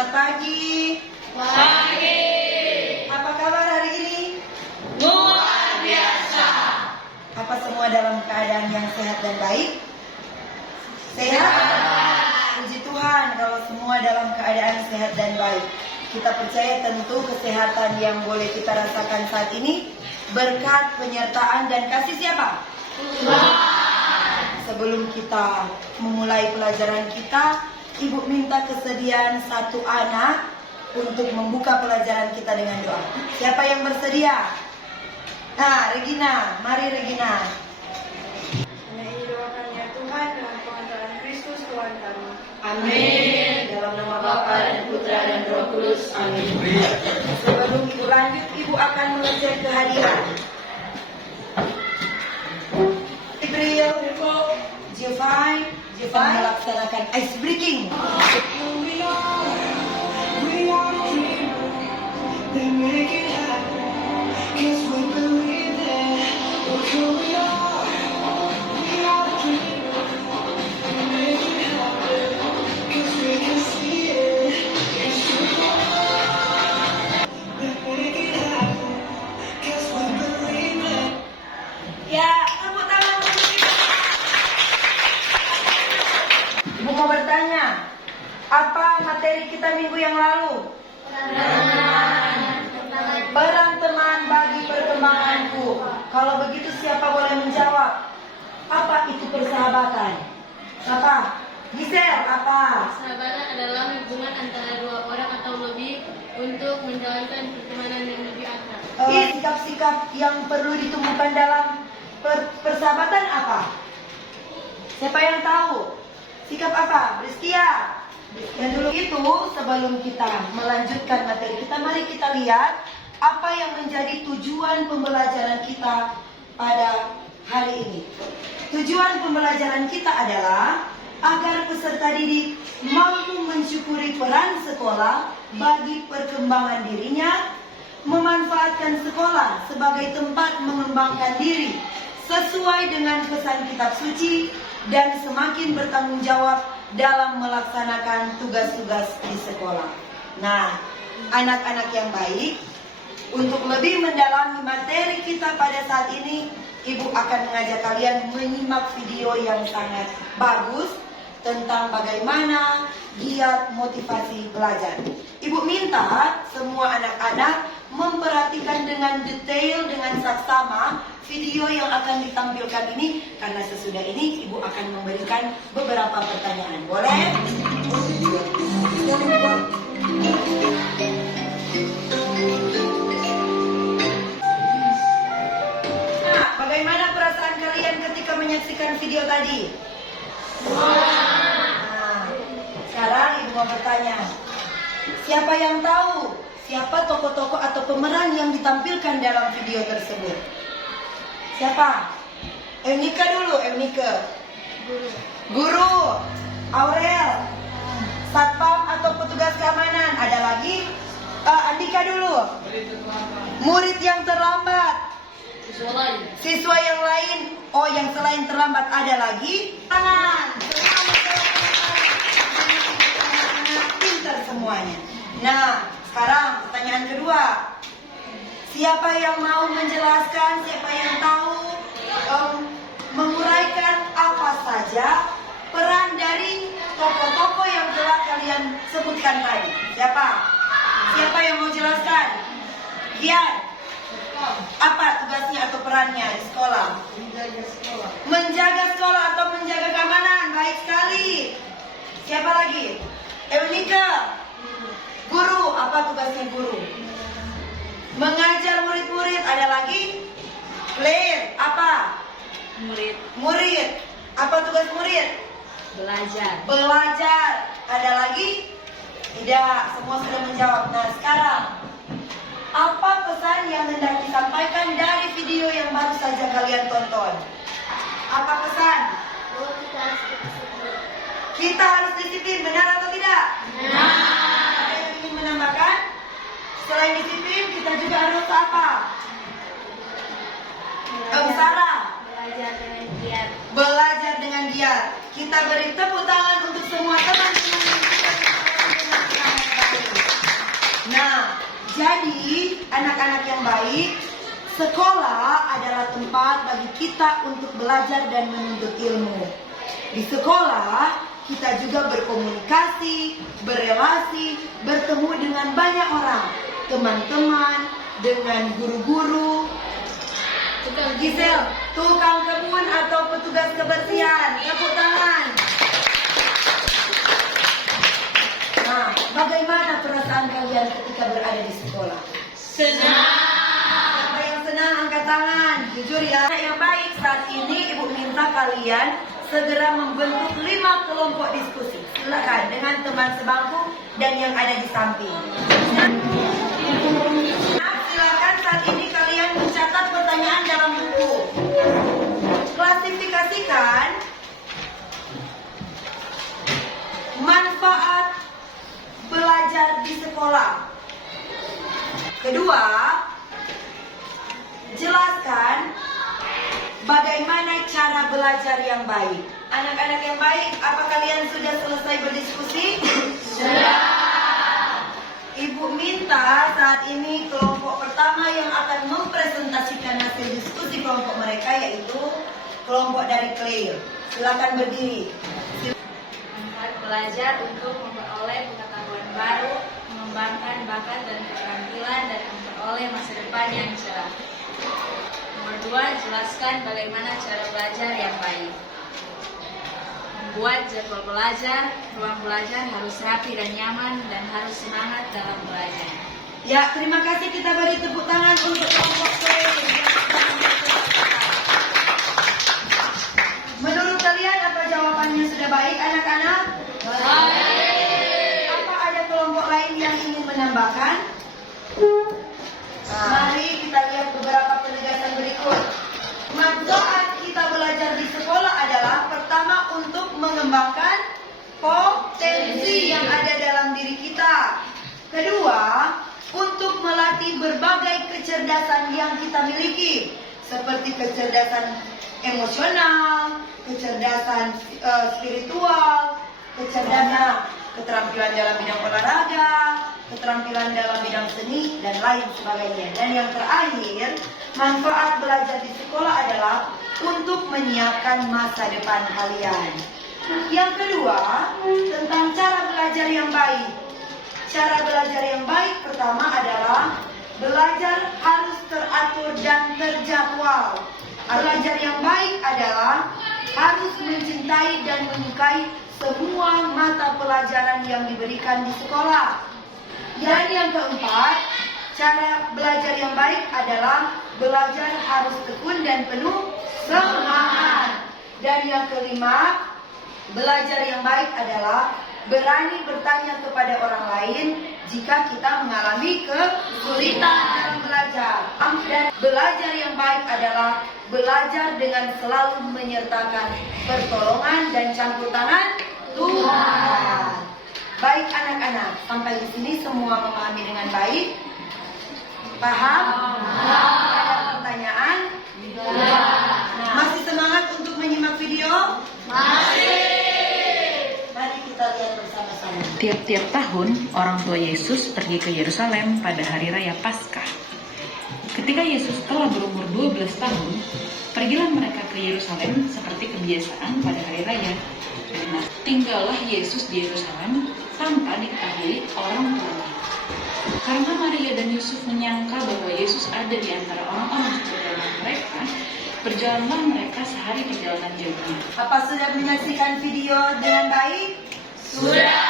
Selamat pagi. Pagi. Apa kabar hari ini? Luar biasa. Apa semua dalam keadaan yang sehat dan baik? Sehat. Puji Tuhan kalau semua dalam keadaan sehat dan baik. Kita percaya tentu kesehatan yang boleh kita rasakan saat ini berkat penyertaan dan kasih siapa? Tuhan. Sebelum kita memulai pelajaran kita, Ibu minta kesediaan satu anak untuk membuka pelajaran kita dengan doa. Siapa yang bersedia? Nah, Regina, mari Regina. Hanya ini doakan ya Tuhan dengan pengantaran Kristus Tuhan kami. Amin. Dalam nama Bapa dan Putra dan Roh Kudus. Amin. Sebelum Ibu lanjut, Ibu akan mengecek kehadiran. Ibril, Jevai, melaksanakan ice breaking. Ya, tepuk tangan untuk kita. Ibu mau bertanya, apa materi kita minggu yang lalu? Peran teman bagi perkembanganku. Kalau begitu siapa boleh menjawab? Apa itu persahabatan? Apa? Gisel, apa? Persahabatan adalah hubungan antara dua orang atau lebih untuk menjalankan pertemanan yang lebih akrab. Sikap-sikap yang perlu ditemukan dalam persahabatan apa? Siapa yang tahu? Sikap apa? Rizkia. Dan dulu itu sebelum kita melanjutkan materi kita, mari kita lihat apa yang menjadi tujuan pembelajaran kita pada hari ini. Tujuan pembelajaran kita adalah agar peserta didik mampu mensyukuri peran sekolah bagi perkembangan dirinya, memanfaatkan sekolah sebagai tempat mengembangkan diri sesuai dengan pesan kitab suci dan semakin bertanggung jawab dalam melaksanakan tugas-tugas di sekolah. Nah, anak-anak yang baik, untuk lebih mendalami materi kita pada saat ini, Ibu akan mengajak kalian menyimak video yang sangat bagus tentang bagaimana giat motivasi belajar. Ibu minta semua anak-anak memperhatikan dengan detail, dengan saksama video yang akan ditampilkan ini, karena sesudah ini Ibu akan memberikan beberapa pertanyaan. Boleh? Nah, bagaimana perasaan kalian ketika menyaksikan video tadi? Nah, sekarang Ibu mau bertanya, siapa yang tahu siapa tokoh-tokoh atau pemeran yang ditampilkan dalam video tersebut? Siapa? Eunika dulu, Eunika. Guru. Aurel. Satpam atau petugas keamanan. Ada lagi? Andika dulu. Murid yang terlambat. Siswa yang lain. Oh, yang selain terlambat ada lagi? Tangan. Pintar semuanya. Nah, sekarang pertanyaan kedua. Siapa yang mau menjelaskan, siapa yang tahu menguraikan apa saja peran dari tokoh-tokoh yang telah kalian sebutkan tadi? Siapa? Siapa yang mau jelaskan? Kian. Apa tugasnya atau perannya di sekolah? Menjaga sekolah. Menjaga sekolah atau menjaga keamanan. Baik sekali. Siapa lagi? Eunika. Guru. Apa tugasnya guru? Mengajar murid-murid. Ada lagi? Claire. Apa? Murid. Apa tugas murid? Belajar. Ada lagi? Tidak. Semua sudah menjawab. Nah, sekarang apa pesan yang hendak disampaikan dari video yang baru saja kalian tonton? Apa pesan? Kita harus disiplin, benar atau tidak? Benar. Ada yang ingin menambahkan? Selain disiplin, kita juga harus apa? Sarah. Belajar dengan giat. Kita beri tepuk tangan untuk semua teman-teman yang sudah belajar dengan sangat baik. Jadi, anak-anak yang baik, sekolah adalah tempat bagi kita untuk belajar dan menuntut ilmu. Di sekolah, kita juga berkomunikasi, berelasi, bertemu dengan banyak orang, teman-teman, dengan guru-guru. Gisel, tukang kebun atau petugas kebersihan, tepuk tangan. Nah, bagaimana perasaan kalian ketika berada di sekolah? Senang. Siapa yang senang angkat tangan? Jujur ya. Yang baik, saat ini Ibu minta kalian segera membentuk 5 kelompok diskusi. Silakan dengan teman sebangku dan yang ada di samping. Nah, silakan saat ini kalian mencatat pertanyaan dalam buku. Klasifikasikan manfaat belajar di sekolah. Kedua, jelaskan bagaimana cara belajar yang baik. Anak-anak yang baik, apa kalian sudah selesai berdiskusi? Sudah. Ibu minta saat ini kelompok pertama yang akan mempresentasikan hasil diskusi kelompok mereka yaitu kelompok dari Claire. Silakan berdiri. Manfaat belajar untuk memperoleh pengetahuan baru, mengembangkan bakat dan keterampilan, dan memperoleh masa depan yang cerah. Nomor 2, jelaskan bagaimana cara belajar yang baik. Membuat jadwal belajar, ruang belajar harus rapi dan nyaman, dan harus semangat dalam belajar. Ya, terima kasih, kita beri tepuk tangan untuk kelompok Claire. Menurut kalian apa jawabannya sudah baik anak-anak? Baik. Apa ada kelompok lain yang ingin menambahkan? Mari kita lihat beberapa penegasan berikut. Manfaat kita belajar di sekolah adalah pertama untuk mengembangkan potensi yang ada dalam diri kita. Kedua, untuk melatih berbagai kecerdasan yang kita miliki, seperti kecerdasan emosional, kecerdasan spiritual, kecerdasan keterampilan dalam bidang olahraga, keterampilan dalam bidang seni, dan lain sebagainya. Dan yang terakhir, manfaat belajar di sekolah adalah untuk menyiapkan masa depan kalian. Yang kedua, tentang cara belajar yang baik. Cara belajar yang baik pertama adalah belajar harus teratur dan terjadwal. Belajar yang baik adalah harus mencintai dan menyukai semua mata pelajaran yang diberikan di sekolah. Dan yang keempat, cara belajar yang baik adalah belajar harus tekun dan penuh semangat. Dan yang kelima, belajar yang baik adalah berani bertanya kepada orang lain jika kita mengalami kesulitan dalam belajar. Dan belajar yang baik adalah belajar dengan selalu menyertakan pertolongan dan campur tangan Tuhan. Baik anak-anak, sampai di sini semua memahami dengan baik? Paham? Ada pertanyaan? Nah, masih semangat untuk menyimak video? Mari kita lihat bersama-sama. Tiap-tiap tahun, orang tua Yesus pergi ke Yerusalem pada hari raya Paskah. Ketika Yesus telah berumur 12 tahun, pergilah mereka ke Yerusalem seperti kebiasaan pada hari raya. Nah, tinggallah Yesus di Yerusalem tanpa diketahui orang tuanya. Karena Maria dan Yusuf menyangka bahwa Yesus ada di antara orang-orang perjalanan mereka, berjalanlah mereka sehari perjalanan jauhnya. Apa sudah menyaksikan video dengan baik? Sudah.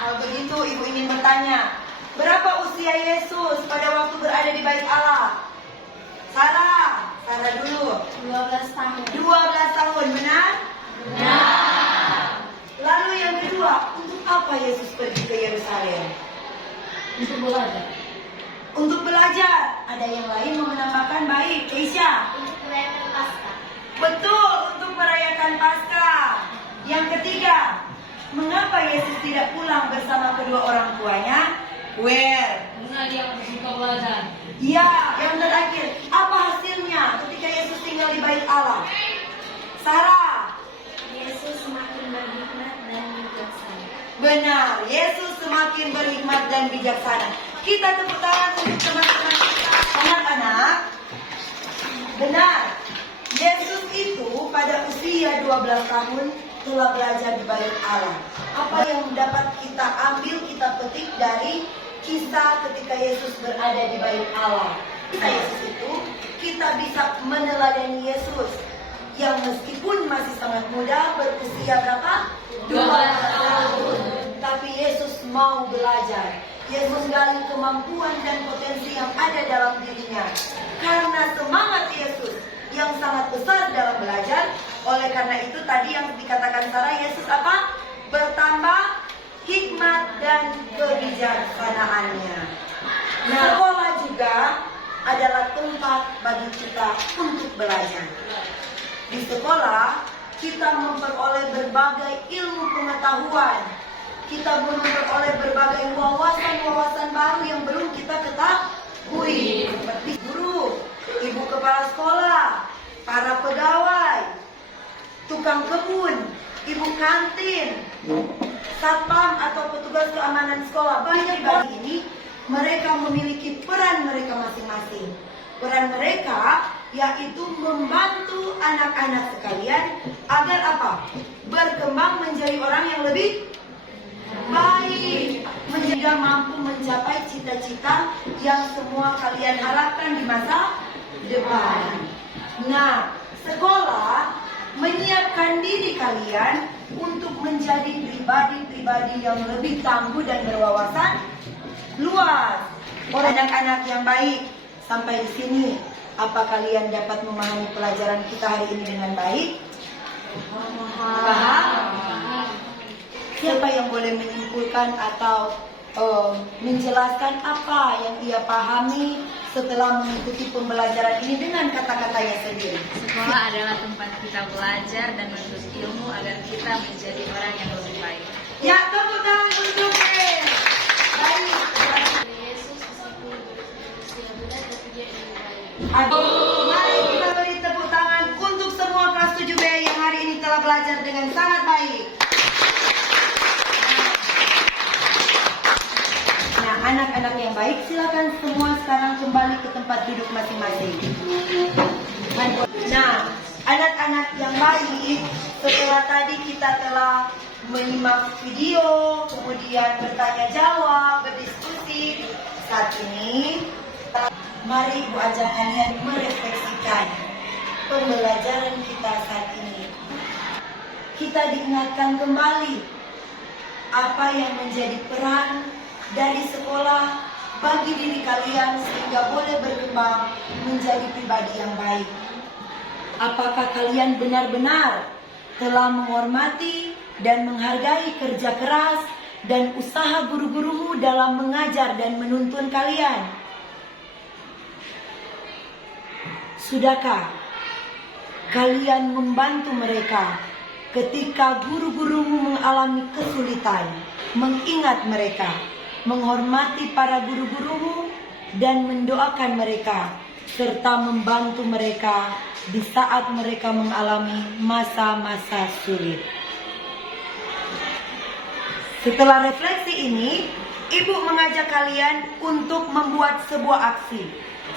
Kalau begitu, ibu ingin bertanya, berapa usia Yesus pada waktu berada di Bait Allah? Sarah dulu. 12 tahun. 12 tahun, benar? Lalu yang kedua, untuk apa Yesus pergi ke Yerusalem? Untuk belajar. Untuk belajar. Ada yang lain mau menambahkan? Baik, Keisha. Untuk merayakan Paskah. Betul, untuk merayakan Paskah. Yang ketiga, mengapa Yesus tidak pulang bersama kedua orang tuanya? Where? Karena dia suka belajar. Ya, yang terakhir, apa hasilnya ketika Yesus tinggal di Bait Allah? Sarah. Yesus semakin berhikmat dan bijaksana. Benar, Yesus semakin berhikmat dan bijaksana. Kita tepuk tangan untuk teman-teman kita. Anak-anak, benar. Yesus itu pada usia 12 tahun telah belajar di bait Allah. Apa yang dapat kita ambil, kita petik dari kisah ketika Yesus berada di bait Allah. Kisah Yesus itu, kita bisa meneladani Yesus yang meskipun masih sangat muda, berusia berapa? 12 tahun. Tapi Yesus mau belajar. Yesus gali kemampuan dan potensi yang ada dalam dirinya. Karena semangat Yesus yang sangat besar dalam belajar, oleh karena itu tadi yang dikatakan Sarah, Yesus apa? Bertambah hikmat dan kebijaksanaannya. Nah, sekolah juga adalah tempat bagi kita untuk belajar. Di sekolah, kita memperoleh berbagai ilmu pengetahuan. Kita memperoleh berbagai wawasan-wawasan baru yang belum kita ketahui. Seperti guru, ibu kepala sekolah, para pegawai, tukang kebun, ibu kantin, satpam atau petugas keamanan sekolah. Banyak bagi ini, mereka memiliki peran mereka masing-masing. Peran mereka yaitu membantu anak-anak sekalian agar apa? Berkembang menjadi orang yang lebih baik, menjadi mampu mencapai cita-cita yang semua kalian harapkan di masa depan. Nah, sekolah menyiapkan diri kalian untuk menjadi pribadi-pribadi yang lebih tangguh dan berwawasan luas. Anak-anak yang baik, sampai di sini, apa kalian dapat memahami pelajaran kita hari ini dengan baik? Paham? Siapa yang boleh menyimpulkan atau menjelaskan apa yang ia pahami setelah mengikuti pembelajaran ini dengan kata-katanya sendiri? Sekolah adalah tempat kita belajar dan menuntut ilmu agar kita menjadi orang yang lebih baik. Ya, tepuk tangan untuk baik. Yesus meskipun berusia muda tapi dia ingin baik. Aduh, mari kita beri tepuk tangan untuk semua kelas 7B yang hari ini telah belajar dengan sangat baik. Nah, anak-anak yang baik, silakan semua sekarang kembali ke tempat duduk masing-masing. Nah, anak-anak yang baik, setelah tadi kita telah menyimak video, kemudian bertanya jawab, berdiskusi. Saat ini, mari Ibu ajak kalian merefleksikan pembelajaran kita saat ini. Kita diingatkan kembali apa yang menjadi peran dari sekolah bagi diri kalian sehingga boleh berkembang menjadi pribadi yang baik. Apakah kalian benar-benar telah menghormati dan menghargai kerja keras dan usaha guru-gurumu dalam mengajar dan menuntun kalian? Sudahkah kalian membantu mereka ketika guru-gurumu mengalami kesulitan, mengingat mereka, menghormati para guru-gurumu dan mendoakan mereka, serta membantu mereka di saat mereka mengalami masa-masa sulit? Setelah refleksi ini, Ibu mengajak kalian untuk membuat sebuah aksi.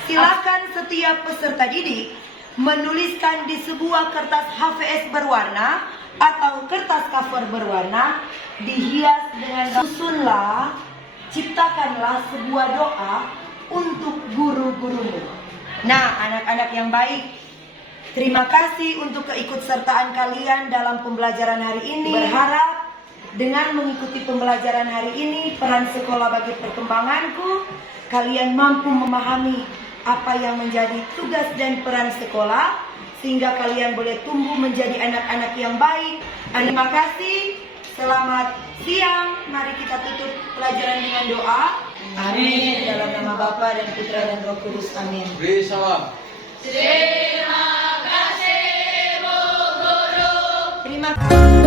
Silakan setiap peserta didik menuliskan di sebuah kertas HVS berwarna atau kertas cover berwarna, dihias dengan susunlah, ciptakanlah sebuah doa untuk guru-gurumu. Nah, anak-anak yang baik, terima kasih untuk keikutsertaan kalian dalam pembelajaran hari ini. Berharap dengan mengikuti pembelajaran hari ini, peran sekolah bagi perkembanganku, kalian mampu memahami apa yang menjadi tugas dan peran sekolah, sehingga kalian boleh tumbuh menjadi anak-anak yang baik. Terima kasih, selamat siang. Mari kita tutup pelajaran dengan doa. Amin. Dalam nama Bapa dan Putra dan Roh Kudus. Amin. Beri salam. Terima kasih.